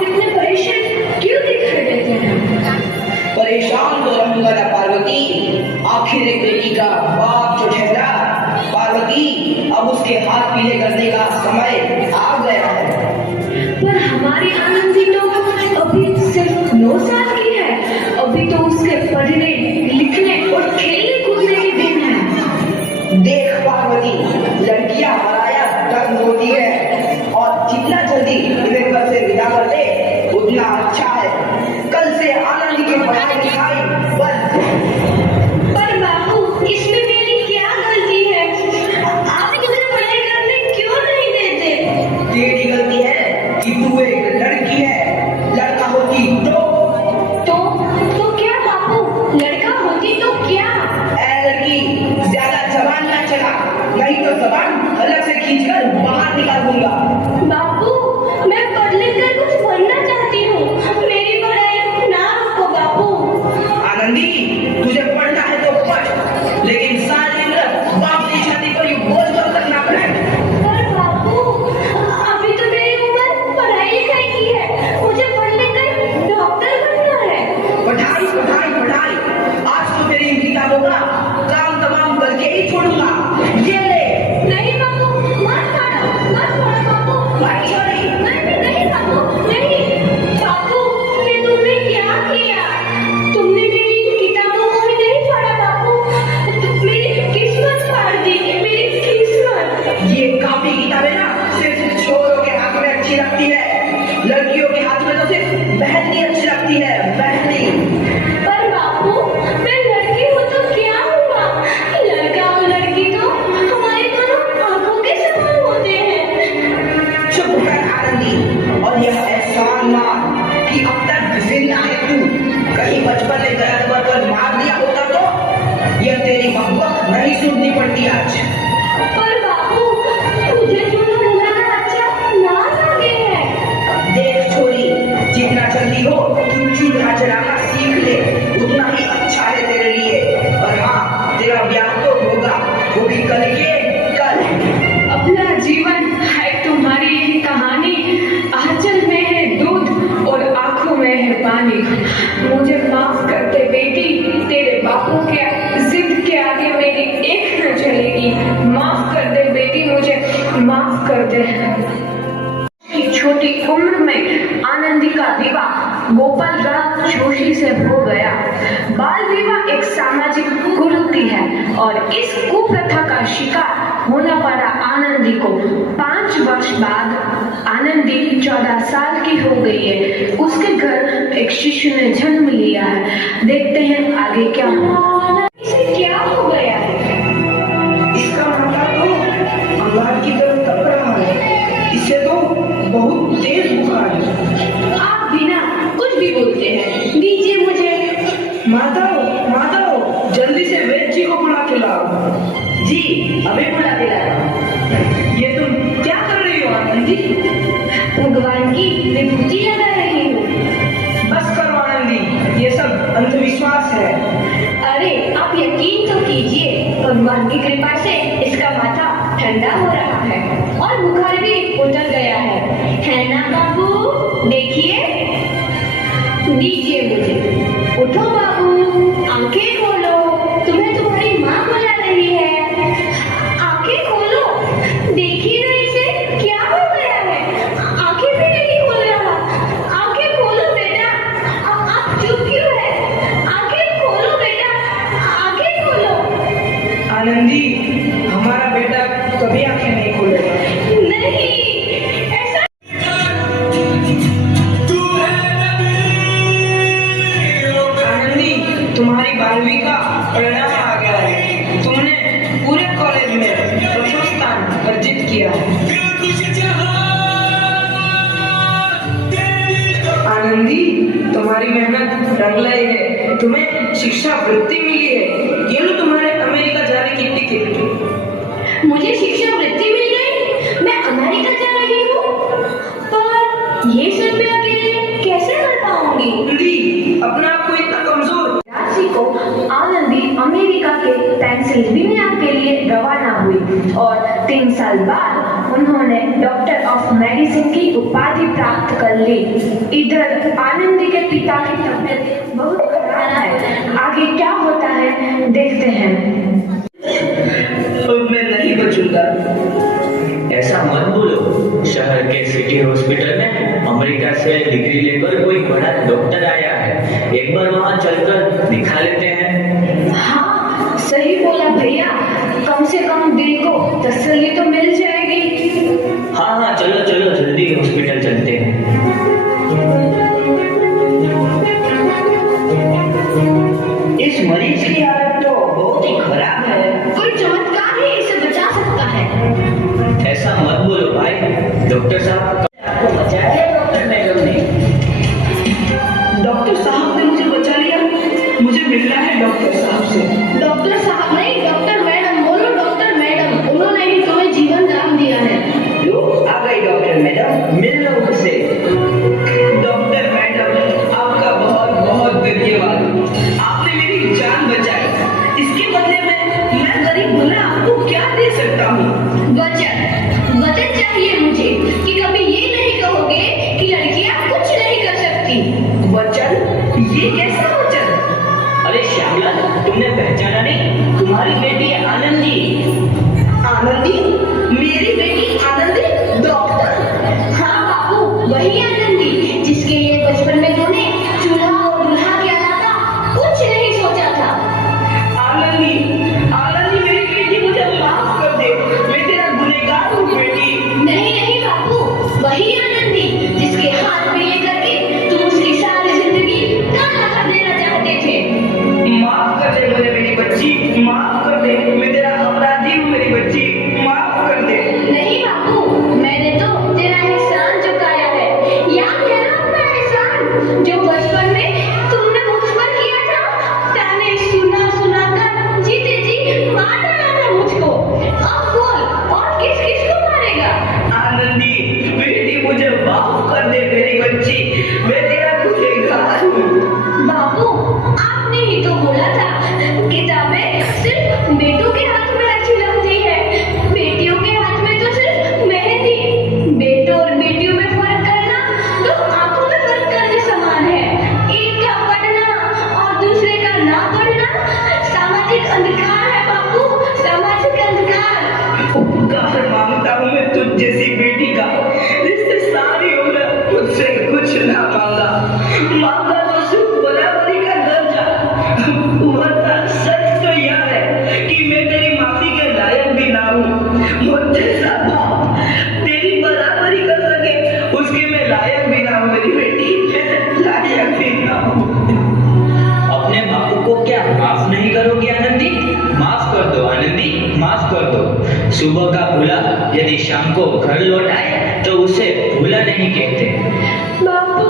इतने परेशान क्यों दिखाई देते हैं? परेशान तो रहूंगा ना पार्वती, आखिर एक बेटी का बाप जो ठहरा। पार्वती, अब उसके हाथ पीले करने का समय आ गया है। पर हमारी आनंदी तो अभी सिर्फ 9 साल की है। अभी तो उसके पढ़ने लिखने और खेलने कूदने के दिन है। देख पार्वती, लड़कियां पराया धन होती है और जितना जल्दी इन्हें घर से विदा कर दे उतना अच्छा है। कल से आनंद की पढ़ाई लिखाई बंद। पर बाबू, इसमें मेरी क्या गलती है? आप मुझे पढ़ाई करने क्यों नहीं देते? तेरी गलती है कि तू एक लड़की है। लड़का होती तो क्या बाबू? लड़का होती तो क्या? ऐ लड़की, ज्यादा जबान ना चला, नहीं तो जबान अलग से खींचकर बाहर निकाल दूंगा। बाबू, मैं पढ़ लिख कर कुछ बनना चाहती हूँ। मेरी पढ़ाई ना रोको बाबू। आनंदी, तुझे पढ़ना है तो पढ़, लेकिन सारी उम्र बाप की छाती पर यूं बोझ कर रखना पड़े। पर बाबू, अभी तो मेरी उम्र पढ़ाई लिखाई की है। मुझे पढ़ लिख कर डॉक्टर बनना है। पढ़ाई पढ़ाई पढ़ाई, आज तो तेरी इन किताबों का काम तमाम करके ही छोड़ूंगा। ये ले। नहीं बाबू, मत पढ़ो बाबू। भाई छोड़ी। नहीं बाबू, नहीं। बाबू, ये तुमने क्या किया? तुमने मेरी किताबों को भी नहीं पढ़ा बाबू। मेरी किस्मत फाड़ दी, मेरी किस्मत। ये काफी किताबें ना सिर्फ छोरों के हाथ में अच्छी लगती है, लड़कियों के हाथ में तो सिर्फ मेहंदी अच्छी लगती है, मेहंदी। पर बाबू, मैं लड़की हूँ तो क्या हुआ? लड़का और लड़की तो हमारी दोनों आंखों के समान होते हैं। चुप कर आनंदी, और यह एहसान मान कि अब तक जिंदा है तू। कहीं बचपन में गलत बर्तन मार दिया होता तो यह तेरी बकबक नहीं सुननी पड़ती आज। पर बाबू, मुझे चूल्हा जलाना अच्छा ना लगे है। देख छोरी, जितना जल्दी हो तू चूल्हा जलाना सीख ले, उतना ही अच्छा है तेरे लिए। और हाँ, तेरा ब्याह तो होगा, वो भी कल के कल। अपना जीवन है तुम्हारी ये कहानी। आंचल में है दूध और आंखों में है पानी। मुझे माफ कर दे बेटी, तेरे बापू के जिद के आगे मेरी एक न चलेगी। माफ कर दे बेटी, मुझे माफ कर दे। छोटी उम्र में आनंदी का विवाह गोपाल राव जोशी से हो गया। बाल विवाह एक सामाजिक कुरीति है और इस कुप्रथा का शिकार होना पड़ा आनंदी को। 5 वर्ष बाद आनंदी 14 साल की हो गई है। उसके घर एक शिशु ने जन्म लिया है। देखते हैं आगे क्या हुआ। इसे क्या हो गया है? इसका माथा तो अंगार की तरफ तप रहा है। इसे तो बहुत तेज बुखार है। आप बिना कुछ भी बोलते हैं, दीजिए मुझे। माता, जल्दी से वैद्य जी को बुला के लाओ। जी, अभी बुला के लाओ। ये तुम क्या कर रही हो आनंदी? भगवान की विभूति लगा रही हूँ। बस करो आनंदी, ये सब अंधविश्वास है। अरे आप यकीन तो कीजिए, भगवान की कृपा से इसका माथा ठंडा हो रहा है और बुखार भी उतर गया है ना बाबू? देखिए, दीजिए मुझे। उठो बाबू, आंखें खोलो, तुम्हें तुम्हारी माँ बुला रही है। आंखें खोलो, देखिए ना इसे क्या हो गया है। आंखें भी नहीं खोल रहा। आंखें खोलो बेटा। आप चुप क्यों है? आंखें खोलो बेटा, आंखें खोलो। आनंदी, हमारा बेटा कभी आंखें नहीं खोलेगा। नहीं, ऐसा आनंदी, तुम्हारी 12वीं का परिणाम आ गया है। तुमने पूरे कॉलेज में प्रथम स्थान अर्जित किया है। आनंदी, तुम्हारी मेहनत रंग लाई है। तुम्हें शिक्षा वृत्ति मिली है। ये लो तुम्हारे अमेरिका जाने की टिकट। मुझे शिक्षा वृत्ति मिल गई, मैं अमेरिका जा रही हूँ। पर ये सब मैं अकेले कैसे कर पाऊंगी? आनंदी, अपना आप को इतना कमजोर। राशि को आनंदी अमेरिका के पेंसिल्वेनिया के लिए रवाना हुई और 3 साल बाद उन्होंने डॉक्टर ऑफ मेडिसिन की उपाधि प्राप्त कर ली। इधर आनंदी के पिता की तबीयत बहुत खराब है। आगे क्या होता है देखते हैं। मैं नहीं बचूंगा। ऐसा मत बोलो। शहर के सिटी हॉस्पिटल में अमेरिका से डिग्री लेकर कोई बड़ा डॉक्टर आया है। एक बार वहाँ चलकर दिखा लेते हैं। हाँ सही बोला भैया, कम से कम दिल को तसल्ली तो मिल जाएगी। हाँ हाँ चलो चलो जल्दी हॉस्पिटल चलते हैं। इस मरीज की हालत तो बहुत ही खराब है। कोई चमत्कार ही इसे बचा सकता है। ऐसा मत बोलो भाई, डॉक्टर साहब आपको बचा लिया डॉक्टर मैडम ने। डॉक्टर साहब ने मुझे बचा लिया। मुझे मिलना है डॉक्टर साहब से। डॉक्टर साहब नहीं, डॉक्टर मैडम बोलो। डॉक्टर मैडम, उन्होंने ही तुम्हें जीवन दान दिया है। लो आ गई डॉक्टर मैडम, मिल लो मुझसे। डॉक्टर मैडम आपका बहुत बहुत धन्यवाद। आपने मेरी जान बचाई। इसके बदले में मैं गरीब भला आपको क्या दे सकता हूँ? वचन चाहिए मुझे कि कभी ये नहीं कहोगे कि लड़कियां कुछ नहीं कर सकती। वचन? ये कैसा वचन? अरे श्यामला, तुमने पहचाना नहीं? तुम्हारी बेटी आनंदी। आनंदी? मेरी बेटी आनंदी? डॉक्टर? हाँ बाबू, वही आनंदी जिसके लिए बचपन में तुमने चूल्हा और दूल्हा के अलावा कुछ नहीं सोचा था। आनंदी, आनंदी मेरी बेटी, मुझे माफ कर दे। मैं तेरा गुनहगार हूँ बेटी। नहीं नहीं बाबू, वही आनंदी जिसके हाथ में ये करके तुम उसकी सारी जिंदगी काला कर देना चाहते थे। माफ कर दे मुझे मेरी बच्ची, माफ कर दे। मैं तेरा अपराधी हूँ मेरी बच्ची, माफ कर दे। नहीं बाबू, मैंने तो तेरा एहसान चुकाया है। याद है ना अपना एहसान जो बचपन में तुमने मुझ पर किया था? ताने सुना सुना कर जीते जी मार डाला था मुझको। अब बोल, और किस किस को मारेगा? आनंदी बेटी, मुझे माफ कर दे मेरी बच्ची। मैं तेरा गुनहगार हूँ। बाबू, आपने ही तो बोला था किताबें सिर्फ बेटों के हाथ में अच्छी लगती है, बेटियों के हाथ में तो सिर्फ मेहंदी। बेटों और बेटियों में फर्क करना तो आंखों में फर्क करने समान है। एक का पढ़ना और दूसरे का ना पढ़ना सामाजिक अंधकार है बाबू, सामाजिक अंधकार। उपकार मांगता हूँ मैं तुझ जैसी बेटी का, जिसने सारी उम्र मुझसे कुछ ना मांगा। मांगा तो सिर्फ बराबरी का दर्जा। वरना सच तो यह है कि मैं तेरी माफी के लायक भी ना हूँ। मुझे बाप तेरी बराबरी कर सके उसके मैं लायक भी ना हूँ मेरी बेटी, मैं लायक भी ना हूँ। अपने बापू को क्या माफ नहीं करोगे आनंदी? माफ कर दो आनंदी, माफ कर दो। सुबह का भूला यदि शाम को घर लौट आए तो उसे भूला नहीं कहते। बापू